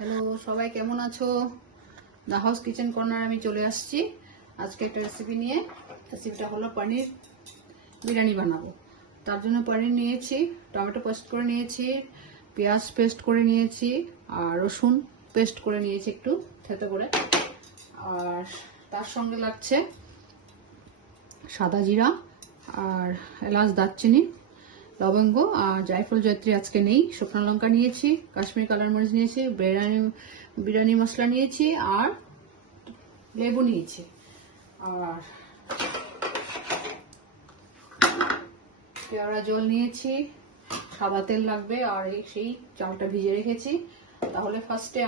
Hello সবাই, কেমন আছো? দ্য হাউস কিচেন কর্নার আমি চলে আসছি আজকে একটা রেসিপি নিয়ে। রেসিপিটা হলো পনির বিরিয়ানি বানাবো। তার জন্য পনির নিয়েছি, টমেটো পেস্ট করে নিয়েছি, পেঁয়াজ পেস্ট করে নিয়েছি, আর রসুন পেস্ট করে নিয়েছি একটু থেতো করে। আর তার সঙ্গে লাগছে সাদা জিরা আর এলাচ, দারচিনি, লবঙ্গ আর জায়ফল জয়ত্রী আজকে নেই। শুকনো লঙ্কা নিয়েছি, কাশ্মীরি কালার মরিচ নিয়েছি, বিরিয়ানি মশলা নিয়েছি, আর লেবু নিয়েছি। আর পেয়ারা জল নিয়েছি, সাদা তেল লাগবে, আর সেই চালটা ভিজে রেখেছি। তাহলে ফার্স্টে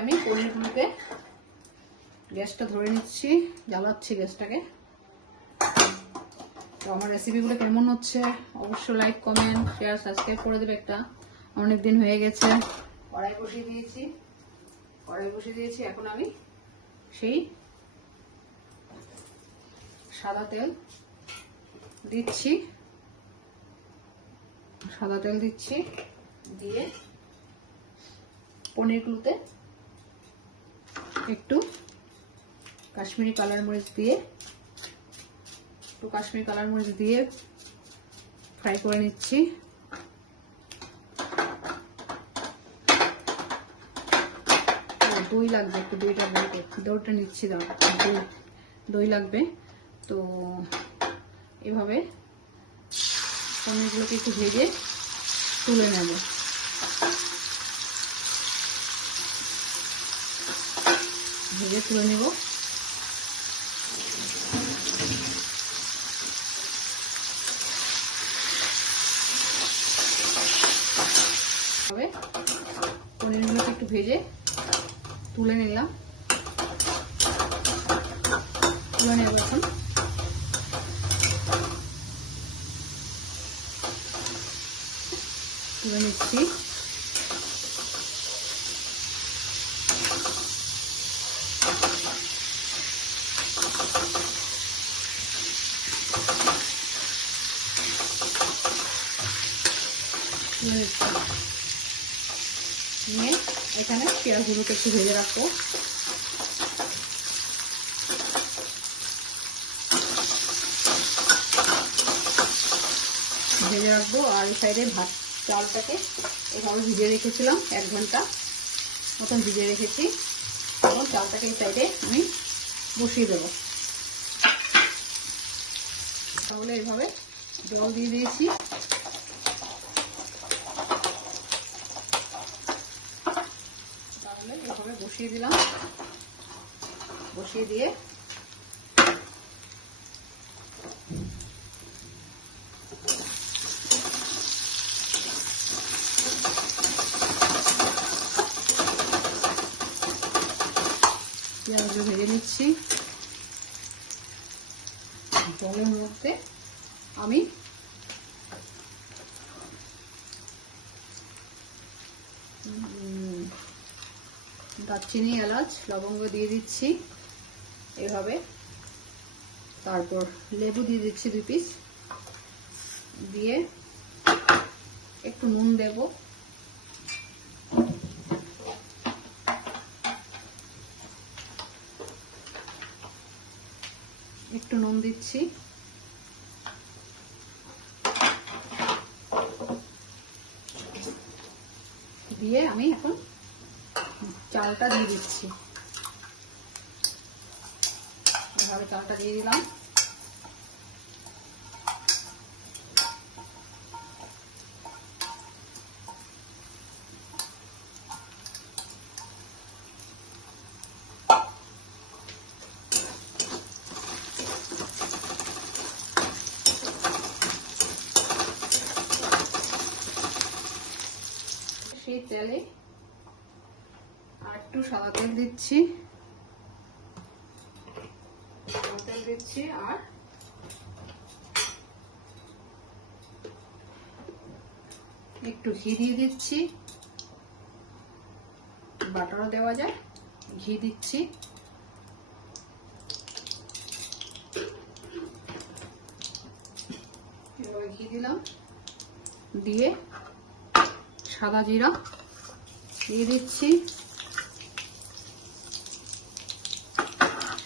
আমি পনিরগুলোকে গ্যাসটা ধরে নিচ্ছি, জ্বালাচ্ছি গ্যাসটাকে। তো আমার রেসিপিগুলো কেমন হচ্ছে অবশ্যই লাইক, কমেন্ট, শেয়ার, সাবস্ক্রাইব করে দেবে। একটা অনেক দিন হয়ে গেছে। কড়াই বসিয়ে দিয়েছি। এখন আমি সেই সাদা তেল দিচ্ছি, দিয়ে পনিরগুলোতে একটু কাশ্মীরি কালার মরিচ দিয়ে ফ্রাই করে নিচ্ছি। দই লাগবে একটু, দইটা নিচ্ছি, দই লাগবে। তো এভাবে পনিরগুলোকে একটু ভেজে তুলে নেব। পনিরগুলোকে একটু ভেজে তুলে নেব এখন। তুলে নিচ্ছি। নিয়ে এখানে পেঁয়াজগুলোকে একটু ভেজে রাখবো। আর এই সাইডে চালটাকে এভাবে ভিজিয়ে রেখেছিলাম, 1 ঘন্টা মতন ভিজিয়ে রেখেছি। এবং চালটাকে এই সাইডে আমি বসিয়ে দেবো। তাহলে এইভাবে জল দিয়ে দিয়েছি। তাহলে এভাবে বসিয়ে দিয়ে পেঁয়াজগুলো ভেজে নিচ্ছি। জলের মধ্যে আমি দারচিনি, এলাচ, লবঙ্গ দিয়ে দিচ্ছি এভাবে। তারপর লেবু দিয়ে দিচ্ছি 2 পিস, দিয়ে একটু নুন দেব। একটু নুন দিচ্ছি, দিয়ে আমি এখন চালটা দিয়ে দিচ্ছি। এভাবে চালটা দিয়ে দিলাম। সেই তেলে আর একটু সাদা তেল দিচ্ছি, আর একটু ঘি দিয়ে দিচ্ছি। বাটারও দেওয়া যায়। ঘি দিচ্ছি, এভাবে ঘি দিলাম। দিয়ে সাদা জিরা দিয়ে দিচ্ছি,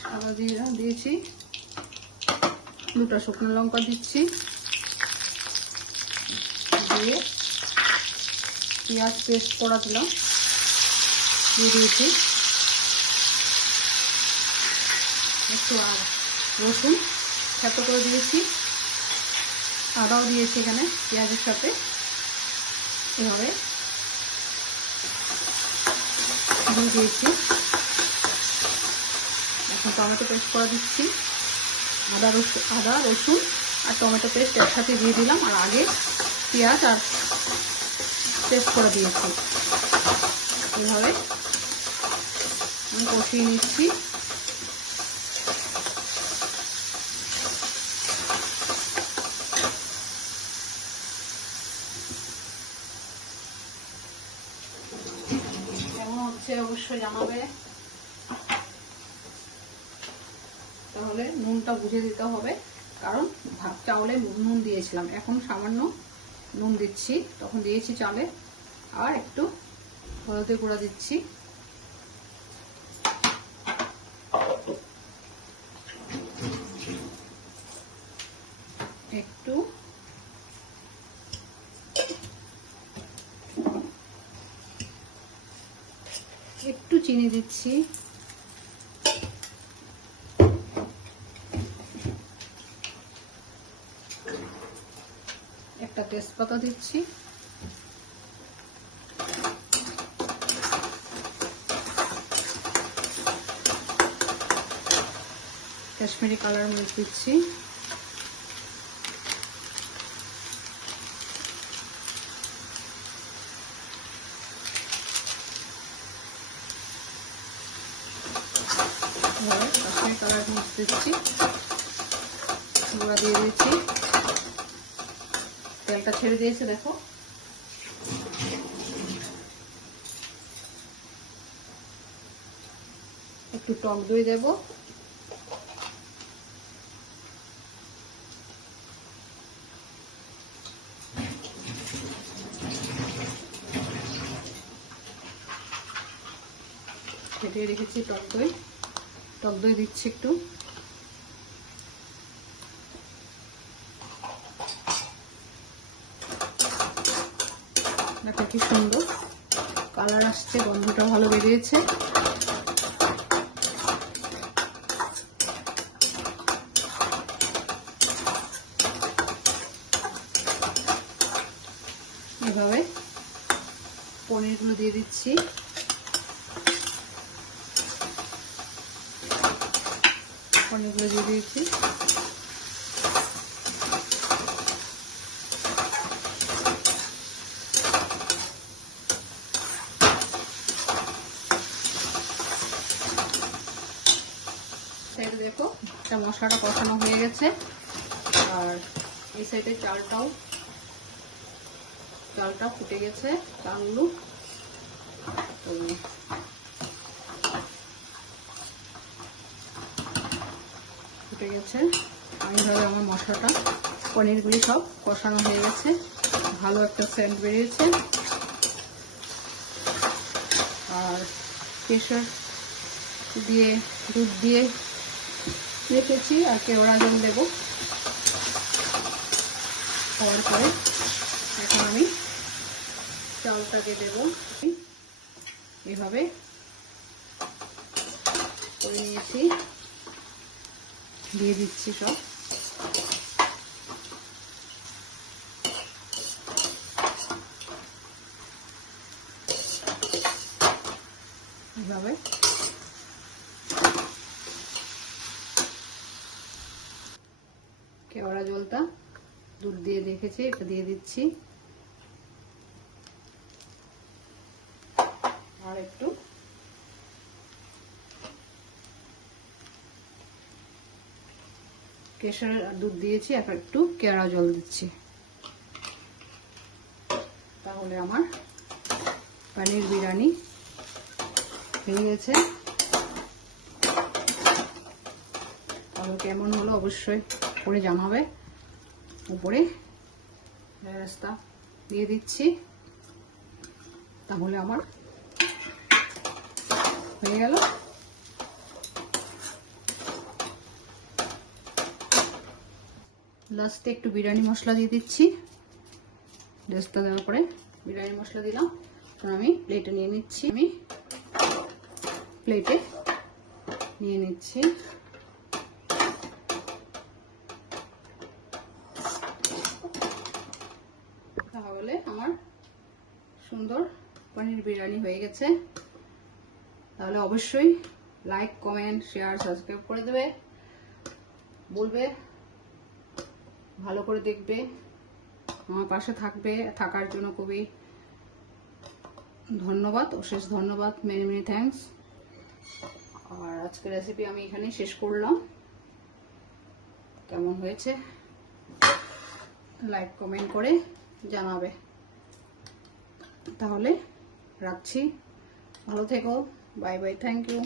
সাদা জিরা দিয়েছি, দুটো শুকনো লঙ্কা দিচ্ছি, দিয়ে পেঁয়াজ পেস্ট করা দিলাম দিয়ে দিয়েছি, একটু রসুন থেতো করে দিয়েছি, আদাও দিয়েছি এখানে পেঁয়াজের সাথে, এভাবে দিয়ে দিয়েছি। এখন টমেটো পেস্ট করে দিচ্ছি, আদা রসুন আর টমেটো পেস্ট একসাথে দিয়ে দিলাম, আর আগে পেঁয়াজ আর পেস্ট করে দিয়েছি। এইভাবে আমি কষিয়ে নিচ্ছি। কেমন হচ্ছে অবশ্যই জানাবে। তাহলে নুনটা বুঝে দিতে হবে, কারণ ভাত চাউলে নুন দিয়েছিলাম, এখন সামান্য নুন দিচ্ছি, তখন দিয়েছি চালে। আর একটু হলুদের গুঁড়া দিচ্ছি, একটু চিনি দিচ্ছি, একটা তেজপাতা দিচ্ছি, কাশ্মীরি কালার মির্চ দিচ্ছি, কাশ্মীরি কালার মির্চ দিচ্ছি, গুঁড়া দিয়ে দিচ্ছি, তেলটা ছেড়ে দিয়েছে দেখো। একটু টক দই দেব, ফেটিয়ে রেখেছি টক দই দিচ্ছি একটু, দেখো কি সুন্দর কালার আসছে, গন্ধটা ভালো বেরিয়েছে। এভাবে পনিরগুলো দিয়ে দিচ্ছি, পনিরগুলো দিয়ে দিয়েছি, সাইডে দেখো একটা মশলাটা কষানো হয়ে গেছে, আর এই সাইডে চালটাও ফুটে গেছে, চালগুলো ফুটে গেছে। এইভাবে আমার মশলাটা পনিরগুলি সব কষানো হয়ে গেছে, ভালো একটা সেন্ট বেরিয়েছে। আর কেশর দিয়ে দুধ দিয়ে রেখেছি, আর কেওড়া জল দেবো হওয়ার পরে। এখন আমি চালটাকে দেবো, এভাবে করে নিয়েছি, দিয়ে দিচ্ছি সব। এভাবে কেওড়া জলটা দুধ দিয়ে রেখেছি, এটা দিয়ে দিচ্ছি, আর একটু কেশরের দুধ দিয়েছি, এখন একটু কেওড়া জল দিচ্ছি। তাহলে আমার পনির বিরিয়ানি হয়ে গেছে। তাহলে কেমন হলো অবশ্যই করে জানাবে। উপরে রাস্তা দিয়ে দিচ্ছি, তাহলে আমার হয়ে গেল। লাস্টে একটু বিরিয়ানি মশলা দিয়ে দিচ্ছি, রেস্তা দেওয়ার পরে বিরিয়ানি মশলা দিলাম। আমি প্লেটে নিয়ে নিচ্ছি, তাহলে আমার সুন্দর পনির বিরিয়ানি হয়ে গেছে। তাহলে অবশ্যই লাইক, কমেন্ট, শেয়ার, সাবস্ক্রাইব করে দেবে, বলবে, ভালো করে দেখবে, আমার পাশে থাকবে। থাকার জন্য খুবই ধন্যবাদ, অশেষ ধন্যবাদ, মেনি মেনি থ্যাঙ্কস। আর আজকের রেসিপি আমি এখানেই শেষ করলাম। কেমন হয়েছে লাইক কমেন্ট করে জানাবে। তাহলে রাখছি, ভালো থেকো, বাই বাই, থ্যাংক ইউ।